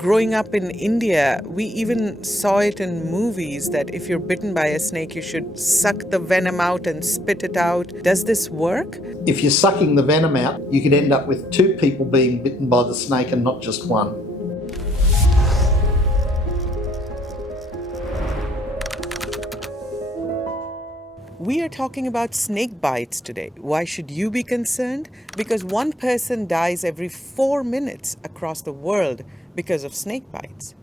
growing up in India, we even saw it in movies that if you're bitten by a snake, you should suck the venom out and spit it out. Does this work? If you're sucking the venom out, you could end up with two people being bitten by the snake and not just one. We are talking about snake bites today. Why should you be concerned? Because one person dies every 4 minutes across the world because of snake bites.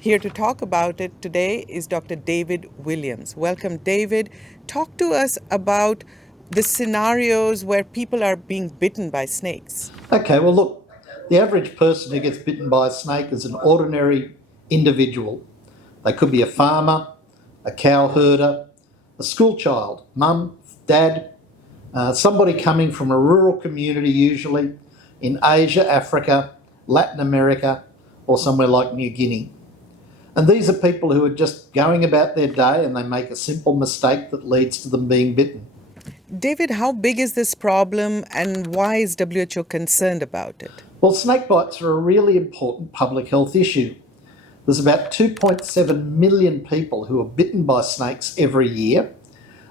Here to talk about it today is Dr. David Williams. Welcome, David. Talk to us about the scenarios where people are being bitten by snakes. Okay, well look, the average person who gets bitten by a snake is an ordinary individual. They could be a farmer, a cow herder, a school child, mum, dad, somebody coming from a rural community usually in Asia, Africa, Latin America, or somewhere like New Guinea. And these are people who are just going about their day and they make a simple mistake that leads to them being bitten. David, how big is this problem and why is WHO concerned about it? Well, snake bites are a really important public health issue. There's about 2.7 million people who are bitten by snakes every year,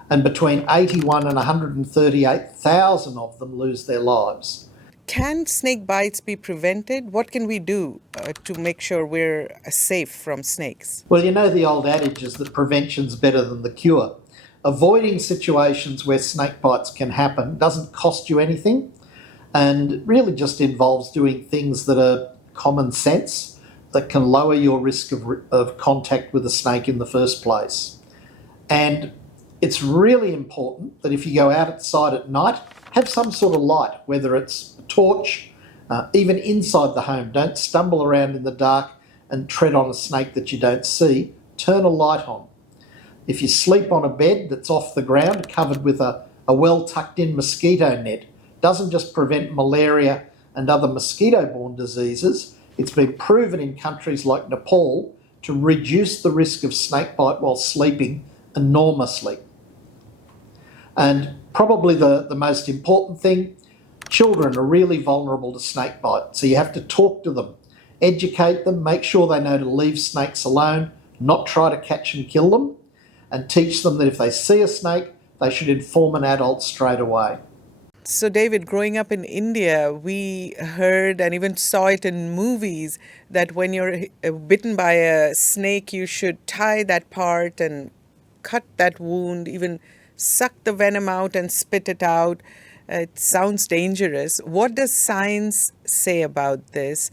and between 81 and 138,000 of them lose their lives. Can snake bites be prevented? What can we do to make sure we're safe from snakes? Well, you know the old adage is that prevention's better than the cure. Avoiding situations where snake bites can happen doesn't cost you anything and really just involves doing things that are common sense that can lower your risk of contact with a snake in the first place. And it's really important that if you go outside at night, have some sort of light, whether it's a torch, even inside the home. Don't stumble around in the dark and tread on a snake that you don't see. Turn a light on. If you sleep on a bed that's off the ground, covered with a well tucked in mosquito net, doesn't just prevent malaria and other mosquito-borne diseases, it's been proven in countries like Nepal to reduce the risk of snakebite while sleeping enormously. And probably the most important thing, children are really vulnerable to snakebite, so you have to talk to them, educate them, make sure they know to leave snakes alone, not try to catch and kill them, and teach them that if they see a snake, they should inform an adult straight away. So, David, growing up in India, we heard and even saw it in movies that when you're bitten by a snake, you should tie that part and cut that wound, even suck the venom out and spit it out. It sounds dangerous. What does science say about this?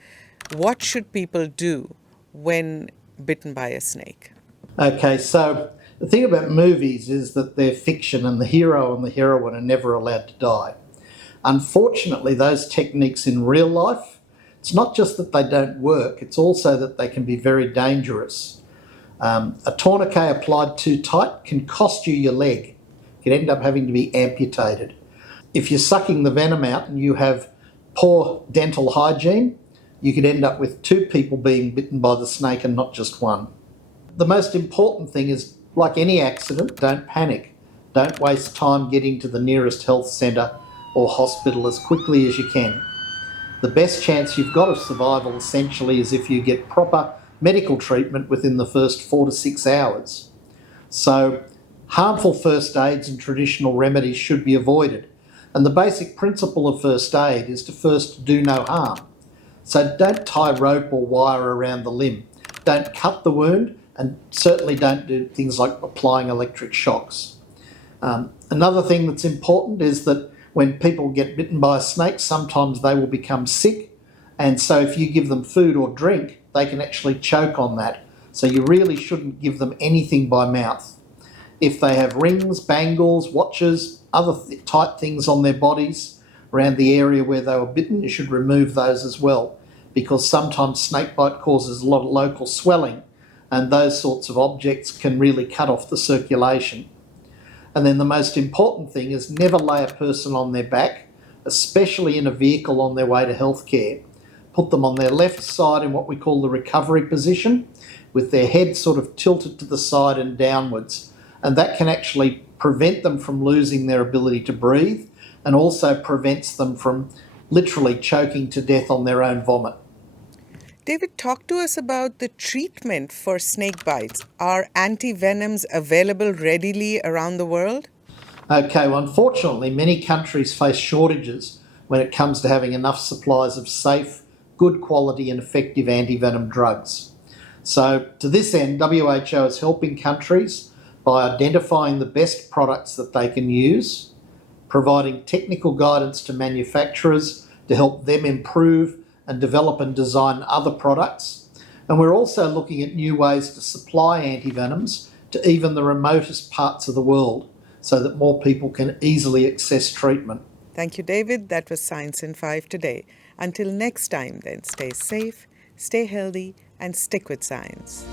What should people do when bitten by a snake? Okay, so the thing about movies is that they're fiction and the hero and the heroine are never allowed to die. Unfortunately, those techniques in real life, it's not just that they don't work, it's also that they can be very dangerous. A tourniquet applied too tight can cost you your leg. You could end up having to be amputated. If you're sucking the venom out and you have poor dental hygiene, you could end up with two people being bitten by the snake and not just one. The most important thing is, like any accident, don't panic. Don't waste time getting to the nearest health centre or hospital as quickly as you can. The best chance you've got of survival essentially is if you get proper medical treatment within the first 4 to 6 hours. So harmful first aids and traditional remedies should be avoided. And the basic principle of first aid is to first do no harm. So don't tie rope or wire around the limb. Don't cut the wound, and certainly don't do things like applying electric shocks. Another thing that's important is that when people get bitten by a snake, sometimes they will become sick, and so if you give them food or drink, they can actually choke on that. So you really shouldn't give them anything by mouth. If they have rings, bangles, watches, other tight things on their bodies around the area where they were bitten, you should remove those as well, because sometimes snakebite causes a lot of local swelling, and those sorts of objects can really cut off the circulation. And then the most important thing is never lay a person on their back, especially in a vehicle on their way to healthcare. Put them on their left side in what we call the recovery position, with their head sort of tilted to the side and downwards. And that can actually prevent them from losing their ability to breathe, and also prevents them from literally choking to death on their own vomit. David, talk to us about the treatment for snake bites. Are antivenoms available readily around the world? Okay, well, unfortunately, many countries face shortages when it comes to having enough supplies of safe, good quality, and effective antivenom drugs. So, to this end, WHO is helping countries by identifying the best products that they can use, providing technical guidance to manufacturers to help them improve and develop and design other products. And we're also looking at new ways to supply antivenoms to even the remotest parts of the world so that more people can easily access treatment. Thank you, David. That was Science in 5 today. Until next time, then, stay safe, stay healthy, and stick with science.